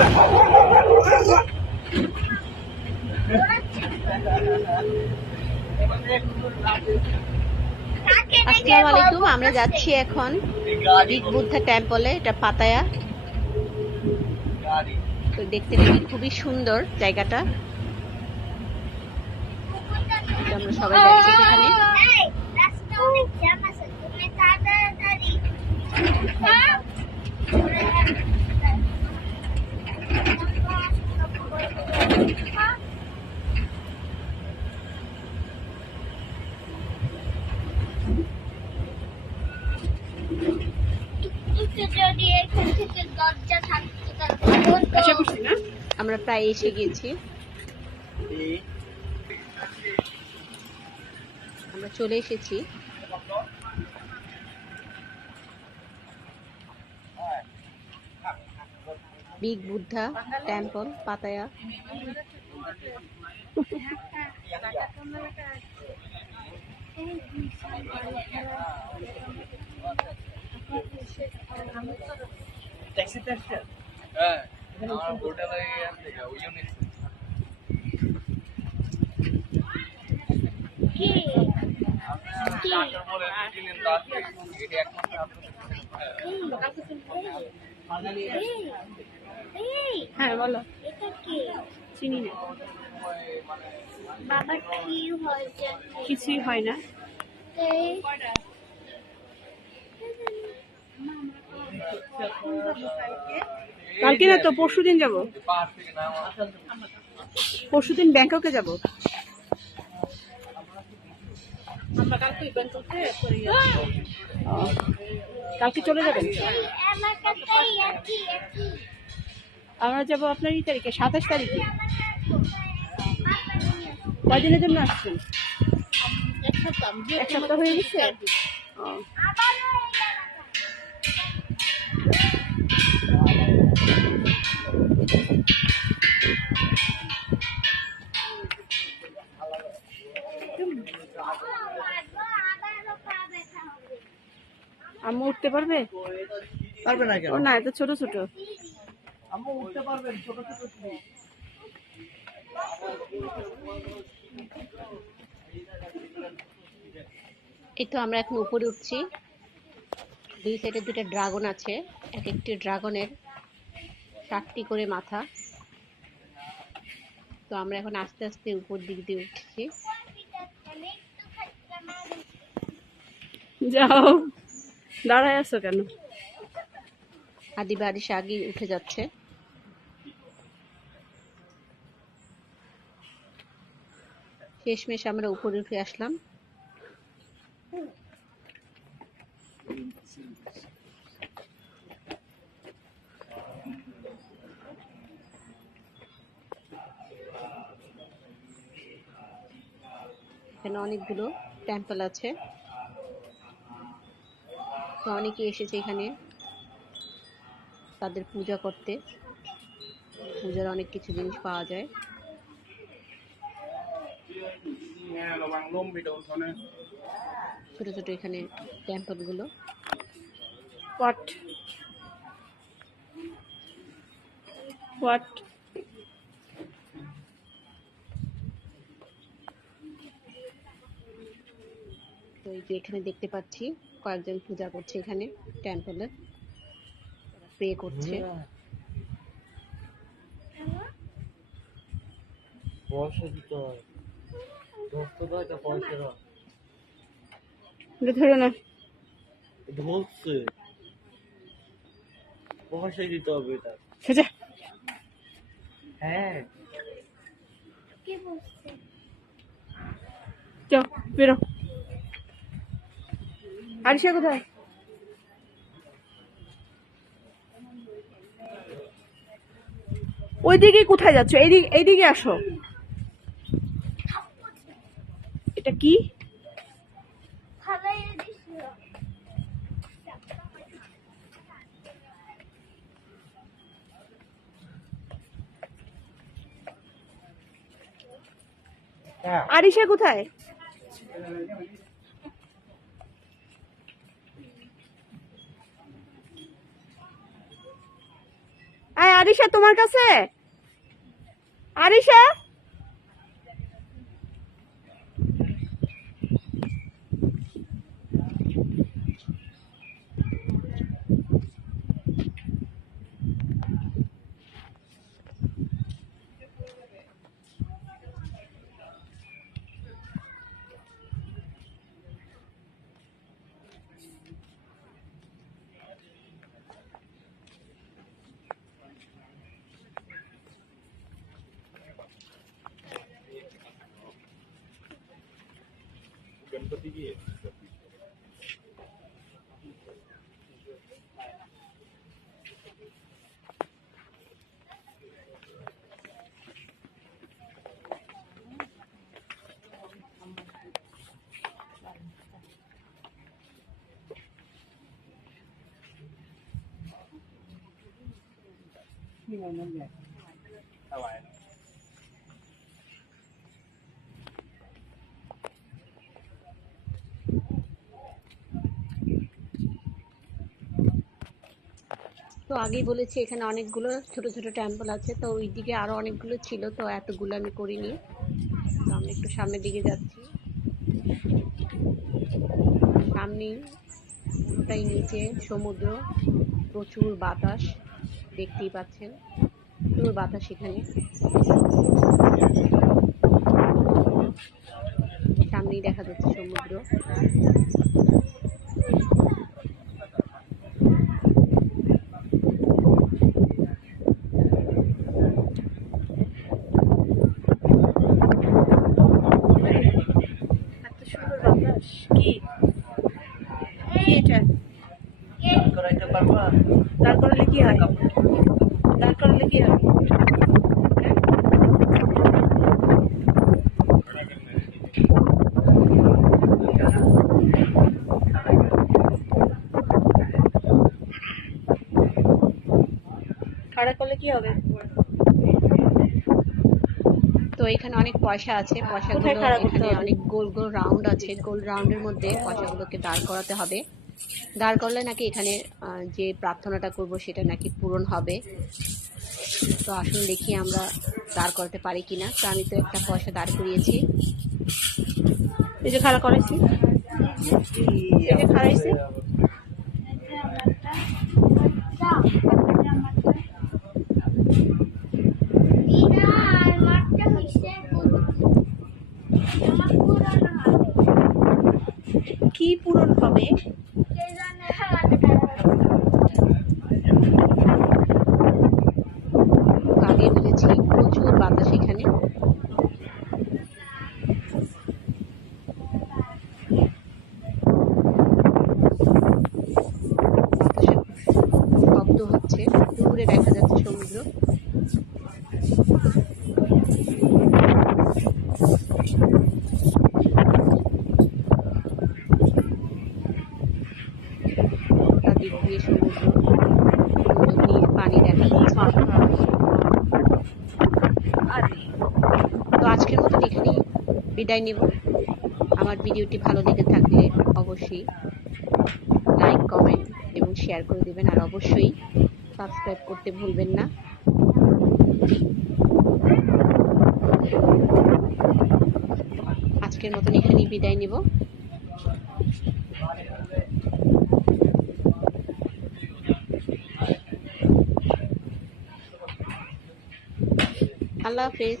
আসসালামু আলাইকুম। আমরা যাচ্ছি এখন বিগ বুদ্ধা টেম্পলে, এটা পাতায়া। তো দেখতে নাকি খুবই সুন্দর জায়গাটা। আমরা সবাই যাচ্ছি সেখানে। আমরা প্রায় এসে গেছি, আমরা চলে এসেছি। Big Buddha temple, Pattaya. হ্যাঁ বলো। চিনি না বাবা, কি হয়? কিছুই হয় না। কালকে না তো, পরশুদিন যাব। পরশুদিন ব্যাংককে যাব। কালকে চলে যাবেন? আমরা যাব আপনার এই তারিখে, 27 তারিখে। কয়দিনের জন্য আসছেন? এক সপ্তাহ হয়ে গেছে। আম্মু উঠতে পারবে? পারবে না কেন? ও না, এত ছোট ছোট। আম্মু উঠতে পারবেন, ছোট ছোট ছিল। এই তো আমরা এখন উপরে উঠছি। দুই সাইডে দুটো ড্রাগন আছে, এক একটি ড্রাগনের 7টি করে মাথা। তো আমরা এখন আস্তে আস্তে উপর দিক দিয়ে উঠছি। যাও, দাঁড়ায় আছো কেন? আদিবা আরিশা আগে উঠে যাচ্ছে। শেষমেশ আমরা উপরে উঠে আসলাম। এখানে অনেকগুলো টেম্পল আছে, তো অনেকে এসেছে এখানে তাদের পূজা করতে। পূজার অনেক কিছু জিনিস পাওয়া যায়। ছোট ছোট এখানে টেম্পল গুলো। হোয়াট তো এই যে এখানে দেখতে পাচ্ছি কয়েকজন পূজা করছে, এখানে টেম্পলে প্রে করছে। পয়সা দিতে হয়, পয়সা ধরো না, ধরছে, পয়সা দিতে হবে এটা। হ্যাঁ, চল বেরো। আরিশা কোথায়? ওইদিকে কোথায় যাচ্ছ? এইদিকে আসো। এটা কি? আরিশা কোথায়? আয় আরিশা। আরিশা তোমার কাছে? আরিশা, তো আগেই বলেছি এখানে অনেকগুলো ছোট ছোট টেম্পল আছে, তো ওই দিকে আরো অনেকগুলো ছিল, তো এতগুলো আমি করিনি। তো আমরা একটু সামনের দিকে যাচ্ছি। সামনেই পুরোটাই নিচে সমুদ্র, প্রচুর বাতাস, দেখতেই পাচ্ছেন প্রচুর বাতাস এখানে। সামনেই দেখা যাচ্ছে সমুদ্র। এত সুন্দর বাতাস! কি কি এটা? করাইতে পারবা? দাঁড় করালে কি হয়? দাঁড় করালে কি হয়? খাড়া করলে কি হবে? তো এখানে অনেক পয়সা আছে, পয়সাগুলো কোথায় খাড়া করতে এখানে হবে? অনেক গোল গোল রাউন্ড আছে, গোল রাউন্ডের মধ্যে পয়সাগুলোকে দাঁড় করাতে হবে। দাঁড় করলে নাকি এখানে যে প্রার্থনাটা করব সেটা নাকি পূরণ হবে। তো আসুন দেখি আমরা দাঁড় করাতে পারি কিনা। তো আমি তো একটা পয়সা দাঁড় করিয়েছি। এই যে খাড়া করাইছি, এই যে খাড়াইছি। কি পূরণ হবে? আগে বলেছি প্রচুর বাতাস এখানে। বাতাসের শব্দ হচ্ছে, দূরে দেখা যাচ্ছে সমুদ্র। দিক দিয়ে সমুদ্র, নীল পানি দেখা যাচ্ছে। তো আজকের মতন এখানেই বিদায় নিব। আমার ভিডিওটি ভালো লেগে থাকলে অবশ্যই লাইক, কমেন্ট এবং শেয়ার করে দেবেন, আর অবশ্যই সাবস্ক্রাইব করতে ভুলবেন না। আজকের মতন এখানেই বিদায় নিব। আল্লাহ হাফেজ।